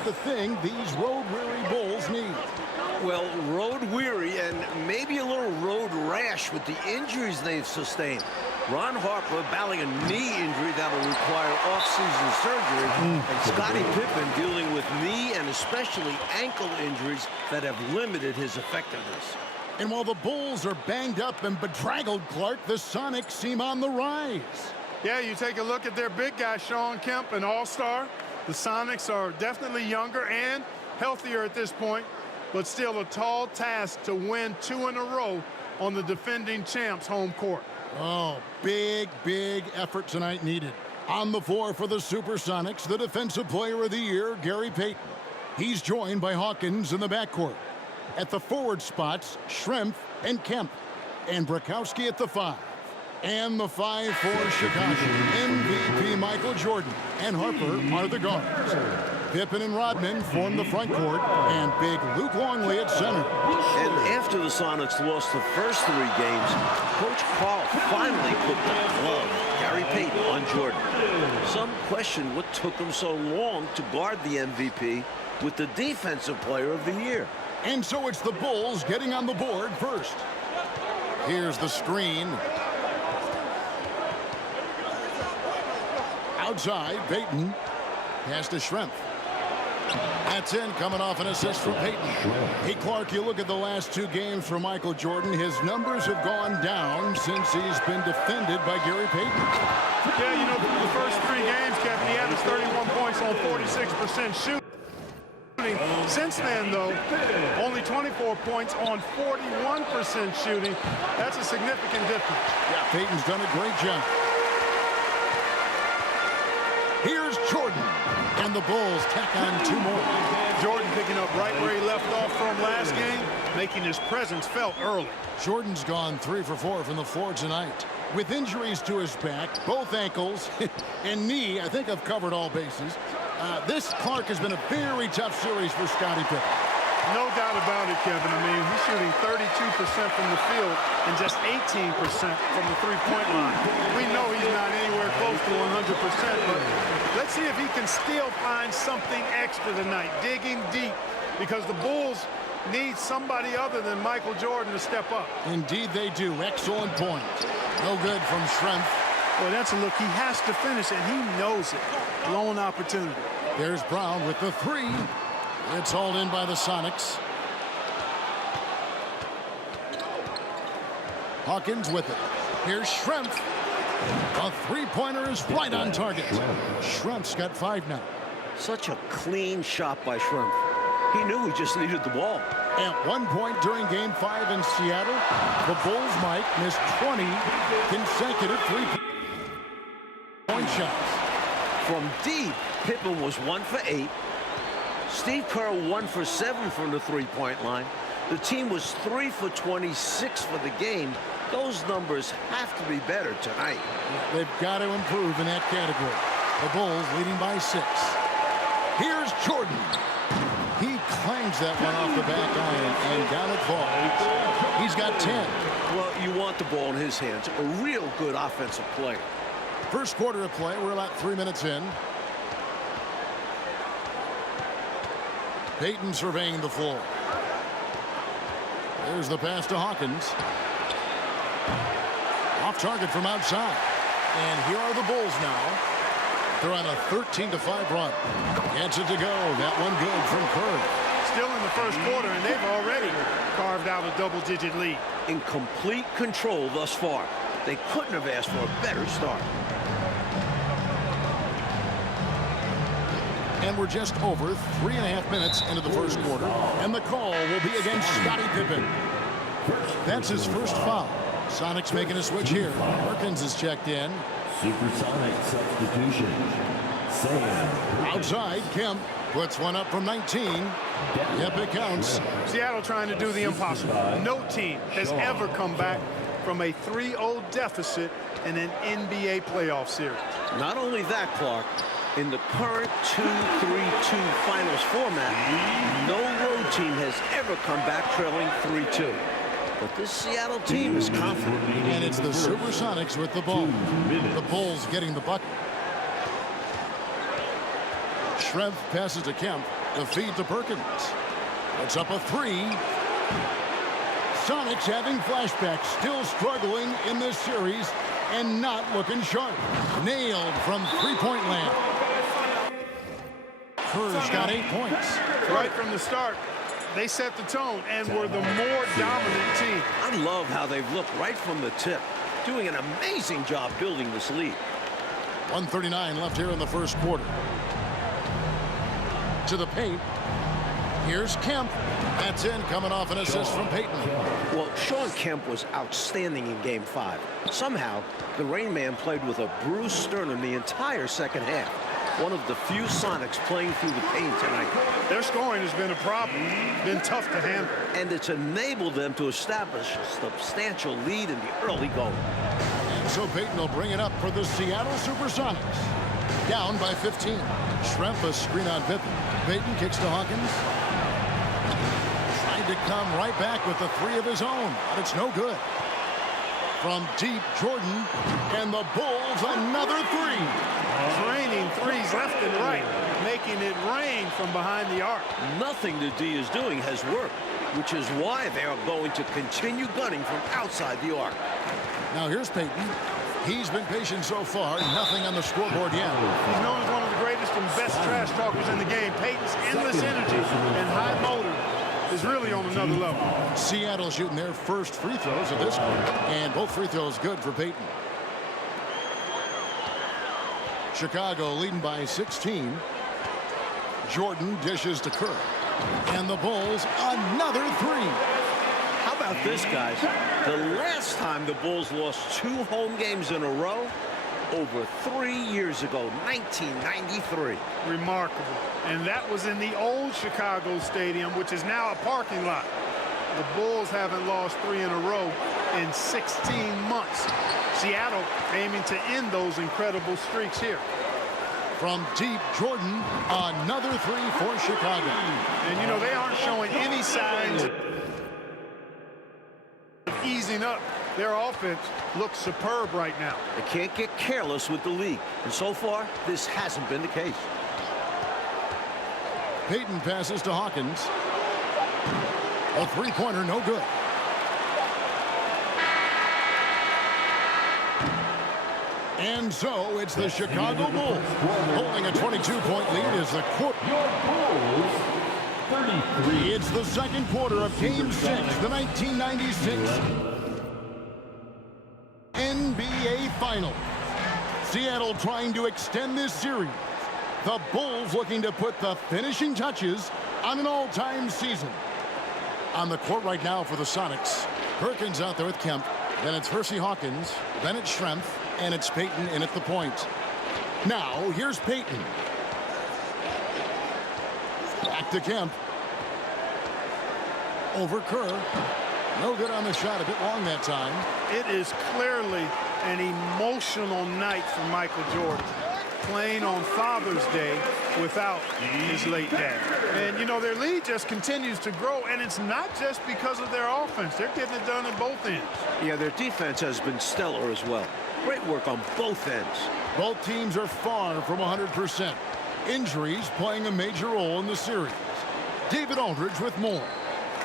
just the thing these road-weary Bulls need. Well, road weary and maybe a little road rash with the injuries they've sustained. Ron Harper battling a knee injury that will require off-season surgery, and Scottie Pippen dealing with knee and especially ankle injuries that have limited his effectiveness. And while the Bulls are banged up and bedraggled, Clark, the Sonics seem on the rise. Yeah, you take a look at their big guy, Shawn Kemp, an all-star. The Sonics are definitely younger and healthier at this point, but still a tall task to win 2 in a row on the defending champs' home court. Oh, big effort tonight needed. On the floor for the Supersonics, the Defensive Player of the Year, Gary Payton. He's joined by Hawkins in the backcourt. At the forward spots, Schrempf and Kemp. And Brakowski at the 5. And the 5 for Chicago. MVP Michael Jordan and Harper are the guards. Pippen and Rodman form the front court, and big Luke Longley at center. And after the Sonics lost the first 3 games, Coach Carl finally put the glove, Gary Payton, on Jordan. Some question what took him so long to guard the MVP with the Defensive Player of the Year. And so it's the Bulls getting on the board first. Here's the screen. Outside, Payton. Pass to Schrempf. That's in, coming off an assist from Payton. Hey, Clark, you look at the last 2 games for Michael Jordan. His numbers have gone down since he's been defended by Gary Payton. Yeah, you know, the first 3 games, Kevin, he averaged 31 points on 46% shooting. Since then, though, only 24 points on 41% shooting. That's a significant difference. Yeah, Payton's done a great job. Here's Jordan, and the Bulls tack on 2 more. Jordan picking up right where he left off from last game, making his presence felt early. Jordan's gone 3 for 4 from the floor tonight. With injuries to his back, both ankles, and knee, I think I've covered all bases. This, Clark, has been a very tough series for Scottie Pippen. No doubt about it, Kevin. I mean, he's shooting 32% from the field and just 18% from the three-point line. We know he's not anywhere close to 100%, but let's see if he can still find something extra tonight, digging deep, because the Bulls need somebody other than Michael Jordan to step up. Indeed they do. Excellent point. No good from Schrempf. Well, that's a look. He has to finish, and he knows it. Lone opportunity. There's Brown with the 3. It's hauled in by the Sonics. Hawkins with it. Here's Schrempf. A 3-pointer is right on target. Schrempf's got 5 now. Such a clean shot by Schrempf. He knew he just needed the ball. At one point during Game 5 in Seattle, the Bulls might miss 20 consecutive 3-point shots. From deep, Pippen was 1 for 8. Steve Kerr 1 for 7 from the 3-point line. The team was 3 for 26 for the game. Those numbers have to be better tonight. They've got to improve in that category. The Bulls leading by 6. Here's Jordan. He clangs that one off the back iron, and down it falls. He's got 10. Well, you want the ball in his hands. A real good offensive player. First quarter of play. We're about 3 minutes in. Payton surveying the floor. There's the pass to Hawkins. Off target from outside. And here are the Bulls now. They're on a 13-5 run. Gets it to go. That one good from Kerr. Still in the first quarter, and they've already carved out a double-digit lead. In complete control thus far. They couldn't have asked for a better start. And we're just over 3.5 minutes into the first quarter. And the call will be against Scottie Pippen. That's his first foul. Sonics making a switch here. Perkins is checked in. Supersonic substitution. Sam. Outside, Kemp puts one up from 19. Yep, it counts. Seattle trying to do the impossible. No team has ever come back from a 3-0 deficit in an NBA playoff series. Not only that, Clark, in the current 2-3-2 finals format, no road team has ever come back trailing 3-2. But this Seattle team is confident. And it's the Supersonics with the ball. The Bulls getting the bucket. Schrempf passes to Kemp. The feed to Perkins. It's up a 3. Sonics having flashbacks, still struggling in this series and not looking sharp. Nailed from three-point land. Kerr's got 8 points. Right from the start, they set the tone and were the more dominant team. I love how they've looked right from the tip, doing an amazing job building this lead. 1:39 left here in the first quarter. To the paint. Here's Kemp. That's in, coming off an assist from Payton. Well, Shawn Kemp was outstanding in Game 5. Somehow, the Rain Man played with a bruised sternum the entire second half. One of the few Sonics playing through the pain tonight. Their scoring has been a problem, been tough to handle. And it's enabled them to establish a substantial lead in the early going. And so Payton will bring it up for the Seattle Supersonics. Down by 15. Schrempf a screen on Pippen. Payton kicks to Hawkins. Trying to come right back with the 3 of his own, but it's no good. From deep, Jordan, and the Bulls another 3. Draining threes left and right, making it rain from behind the arc. Nothing the D is doing has worked, which is why they are going to continue gunning from outside the arc. Now here's Payton. He's been patient so far, nothing on the scoreboard yet. He's known as one of the greatest and best trash talkers in the game. Payton's endless energy and high motor is really on another level. Seattle shooting their first free throws of this quarter, and both free throws good for Payton. Chicago leading by 16. Jordan dishes to Kerr. And the Bulls another 3. How about this, guys? The last time the Bulls lost 2 home games in a row, over 3 years ago, 1993. Remarkable. And that was in the old Chicago Stadium, which is now a parking lot. The Bulls haven't lost 3 in a row in 16 months. Seattle aiming to end those incredible streaks here. From deep, Jordan, another 3 for Chicago. And, you know, they aren't showing any signs of easing up. Their offense looks superb right now. They can't get careless with the league. And so far, this hasn't been the case. Payton passes to Hawkins. A 3-pointer, no good. And so it's the Chicago Bulls holding a 22-point lead as the quarter. Bulls 33. It's the second quarter of Game 6, the 1996 NBA Finals. Seattle trying to extend this series. The Bulls looking to put the finishing touches on an all-time season. On the court right now for the Sonics, Perkins out there with Kemp. Then it's Hersey Hawkins. Then it's Schrempf. And it's Payton in at the point. Now, here's Payton. Back to Kemp. Over Kerr. No good on the shot. A bit long that time. It is clearly an emotional night for Michael Jordan, playing on Father's Day without his late dad. And, you know, their lead just continues to grow, and it's not just because of their offense. They're getting it done at both ends. Yeah, their defense has been stellar as well. Great work on both ends. Both teams are far from 100%. Injuries playing a major role in the series. David Aldridge with more.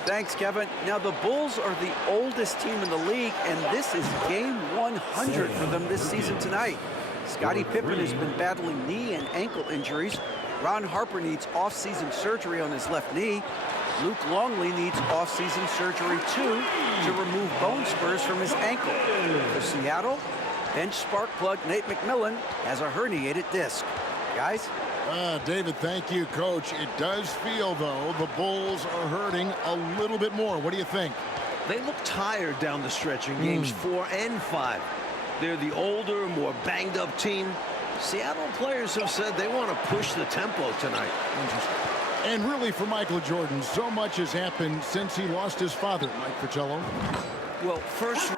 Thanks, Kevin. Now, the Bulls are the oldest team in the league, and this is game 100 for them this season tonight. Scottie Pippen has been battling knee and ankle injuries. Ron Harper needs off-season surgery on his left knee. Luke Longley needs off-season surgery, too, to remove bone spurs from his ankle. For Seattle, bench spark plug Nate McMillan has a herniated disc. Guys? David, thank you, Coach. It does feel, though, the Bulls are hurting a little bit more. What do you think? They look tired down the stretch in games 4 and 5. They're the older, more banged-up team. Seattle players have said they want to push the tempo tonight. Interesting. And really, for Michael Jordan, so much has happened since he lost his father, Mike Fratello. Well, first...